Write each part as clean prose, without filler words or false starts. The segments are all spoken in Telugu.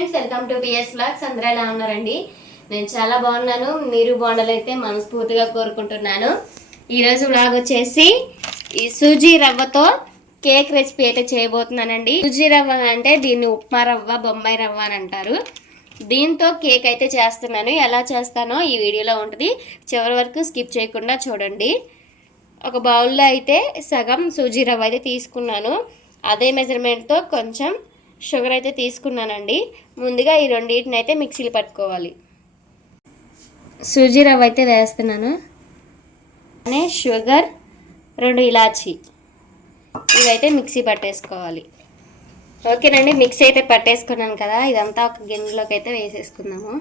Friends, welcome to BS vlogs. అందరూ ఎలా ఉన్నారండి? నేను చాలా బాగున్నాను. మీరు బాగుండాలైతే మనస్ఫూర్తిగా కోరుకుంటున్నాను. ఈరోజు వ్లాగ్ వచ్చేసి ఈ సూజీ రవ్వతో కేక్ రెసిపీ అయితే చేయబోతున్నానండి. సూజీ రవ్వ అంటే దీన్ని ఉప్మా రవ్వ, బొంబాయి రవ్వ అని అంటారు. దీంతో కేక్ అయితే చేస్తున్నాను. ఎలా చేస్తానో ఈ వీడియోలో ఉంటుంది. చివరి వరకు స్కిప్ చేయకుండా చూడండి. ఒక బౌల్లో అయితే సగం సూజీ రవ్వ అయితే తీసుకున్నాను. అదే మెజర్మెంట్తో కొంచెం షుగర్ అయితే తీసుకున్నానండి. ముందుగా ఈ రెండింటిని అయితే మిక్సీలో పట్టుకోవాలి. సూజీ రవ్వ అయితే వేస్తున్నాను. షుగర్, 2 ఇలాచి ఇవైతే మిక్సీ పట్టేసుకోవాలి. ఓకేనండి, మిక్సీ అయితే పట్టేసుకున్నాను కదా. ఇదంతా ఒక గిన్నెలోకి అయితే వేసేసుకుందాము.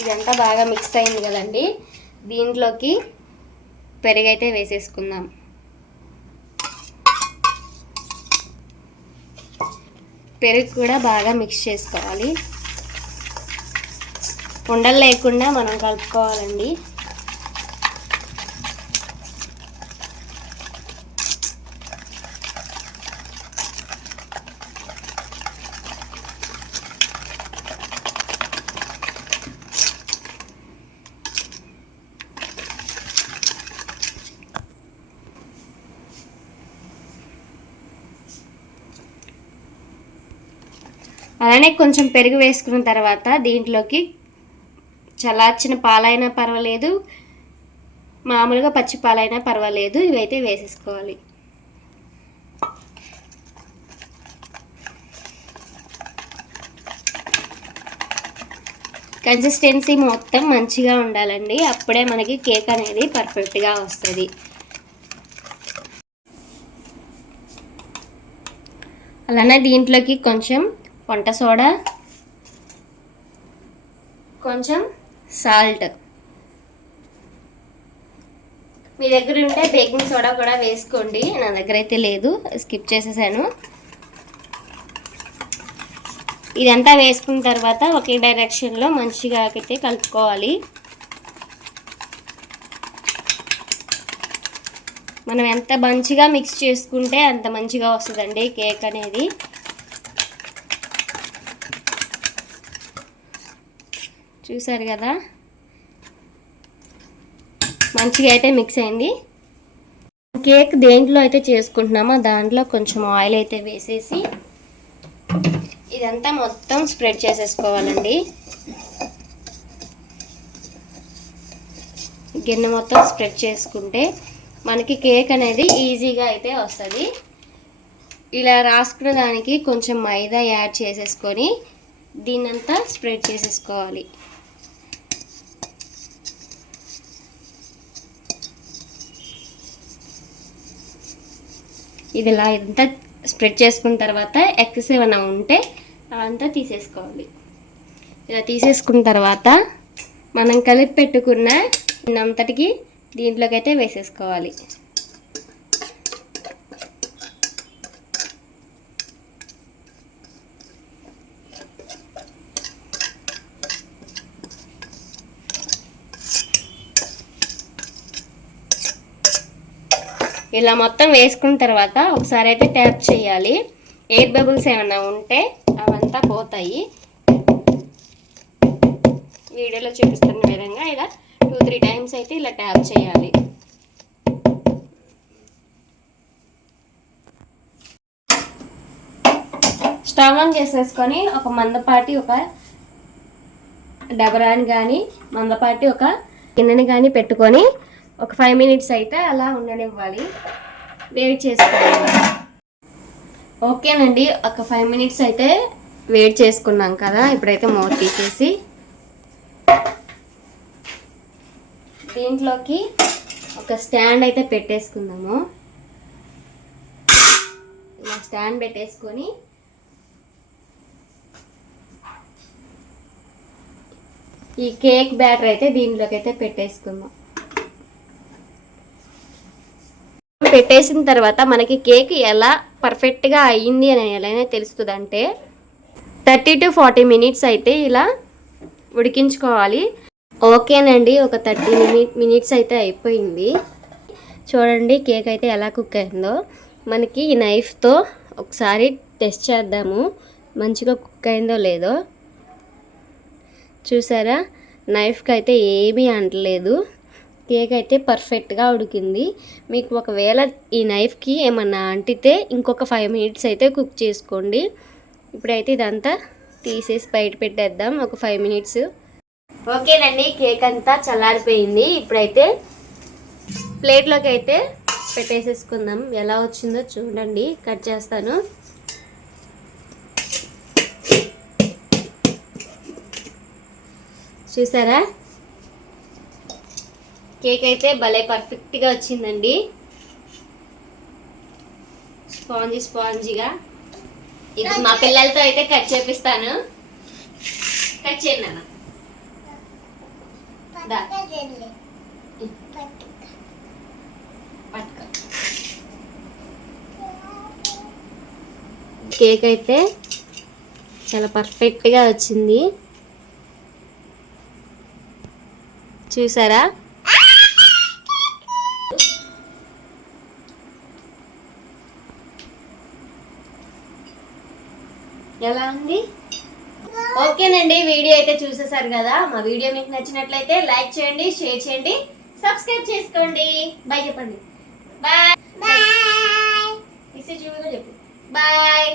ఇదంతా బాగా మిక్స్ అయింది కదండి. దీంట్లోకి పెరుగు అయితే వేసేసుకుందాం. పెరుగు కూడా బాగా మిక్స్ చేసుకోవాలి. ఉండలు లేకుండా మనం కలుపుకోవాలండి. అలానే కొంచెం పెరుగు వేసుకున్న తర్వాత దీంట్లోకి చల్లార్చిన పాలైనా పర్వాలేదు, మామూలుగా పచ్చి పాలైనా పర్వాలేదు, ఇవైతే వేసేసుకోవాలి. కన్సిస్టెన్సీ మొత్తం మంచిగా ఉండాలండి. అప్పుడే మనకి కేక్ అనేది పర్ఫెక్ట్గా వస్తుంది. అలానే దీంట్లోకి కొంచెం వంట సోడా, కొంచెం సాల్ట్, మీ దగ్గర ఉంటే బేకింగ్ సోడా కూడా వేసుకోండి. నా దగ్గర అయితే లేదు, స్కిప్ చేసేసాను. ఇదంతా వేసుకున్న తర్వాత ఒకే డైరెక్షన్లో మంచిగా అయితే కలుపుకోవాలి. మనం ఎంత మంచిగా మిక్స్ చేసుకుంటే అంత మంచిగా వస్తుందండి కేక్ అనేది. చూసారు కదా, మంచిగా అయితే మిక్స్ అయింది. కేక్ దేంట్లో అయితే చేసుకుంటున్నామో దాంట్లో కొంచెం ఆయిల్ అయితే వేసేసి ఇదంతా మొత్తం స్ప్రెడ్ చేసేసుకోవాలండి. గిన్నె మొత్తం స్ప్రెడ్ చేసుకుంటే మనకి కేక్ అనేది ఈజీగా అయితే వస్తుంది. ఇలా రాసుకున్న దానికి కొంచెం మైదా యాడ్ చేసేసుకొని దీన్నంతా స్ప్రెడ్ చేసేసుకోవాలి. ఇది ఇలా ఇంతా స్ప్రెడ్ చేసుకున్న తర్వాత ఎక్సెస్ ఏమైనా ఉంటే అవంతా తీసేసుకోవాలి. ఇలా తీసేసుకున్న తర్వాత మనం కలిపి పెట్టుకున్న అంతటికి దీంట్లోకి అయితే వేసేసుకోవాలి. ఇలా మొత్తం వేసుకున్న తర్వాత ఒకసారి అయితే ట్యాప్ చేయాలి. ఎయిర్ బబుల్స్ ఏమైనా ఉంటే అవంతా పోతాయి. వీడియోలో చూపిస్తున్న విధంగా ఇలా 2-3 టైమ్స్ అయితే ఇలా ట్యాప్ చేయాలి. స్టవ్ ఆన్ చేసేసుకొని ఒక మందపాటి ఒక డబరాని కానీ మందపాటి ఒక గిన్నెని కానీ పెట్టుకొని ఒక 5 మినిట్స్ అయితే అలా ఉండనివ్వాలి. వేడి చేసుకోవాలి. ఓకేనండి, ఒక 5 మినిట్స్ అయితే వేడి చేసుకున్నాం కదా. ఇప్పుడైతే మూత తీసేసి దీంట్లోకి ఒక స్టాండ్ అయితే పెట్టేసుకుందాము. ఇలా స్టాండ్ పెట్టేసుకొని ఈ కేక్ బ్యాటర్ అయితే దీంట్లోకి అయితే పెట్టేసుకుందాం. పెట్టేసిన తర్వాత మనకి కేక్ ఎలా పర్ఫెక్ట్గా అయ్యింది అని ఎలా తెలుస్తుంది అంటే 30 to 40 మినిట్స్ అయితే ఇలా ఉడికించుకోవాలి. ఓకేనండి, ఒక 30 మినిట్స్ అయితే అయిపోయింది. చూడండి కేక్ అయితే ఎలా కుక్ అయిందో. మనకి ఈ నైఫ్తో ఒకసారి టెస్ట్ చేద్దాము మంచిగా కుక్ అయిందో లేదో. చూసారా, నైఫ్కి అయితే ఏమీ అంటలేదు. కేక్ అయితే పర్ఫెక్ట్గా ఉడికింది. మీకు ఒకవేళ ఈ నైఫ్కి ఏమన్నా అంటితే ఇంకొక 5 మినిట్స్ అయితే కుక్ చేసుకోండి. ఇప్పుడైతే ఇదంతా తీసేసి బయట పెట్టేద్దాం ఒక 5 మినిట్స్. ఓకేనండి, కేక్ అంతా చల్లారిపోయింది. ఇప్పుడైతే ప్లేట్లోకి అయితే పెట్టేసేసుకుందాం. ఎలా వచ్చిందో చూడండి, కట్ చేస్తాను. చూసారా, కేక్ అయితే భలే పర్ఫెక్ట్గా వచ్చిందండి. స్పాంజీగా. ఇది మా పిల్లలతో అయితే కట్ చేపిస్తాను. కట్ చేయండి నాన్న. కేక్ అయితే చాలా పర్ఫెక్ట్గా వచ్చింది. చూసారా, ఎలా ఉంది? ఓకేనండి, వీడియో అయితే చూసేసారు కదా. మా వీడియో మీకు నచ్చినట్లయితే లైక్ చేయండి, షేర్ చేయండి, సబ్స్క్రైబ్ చేసుకోండి. బాయ్ చెప్పండి. Bye bye. చెప్పు బాయ్.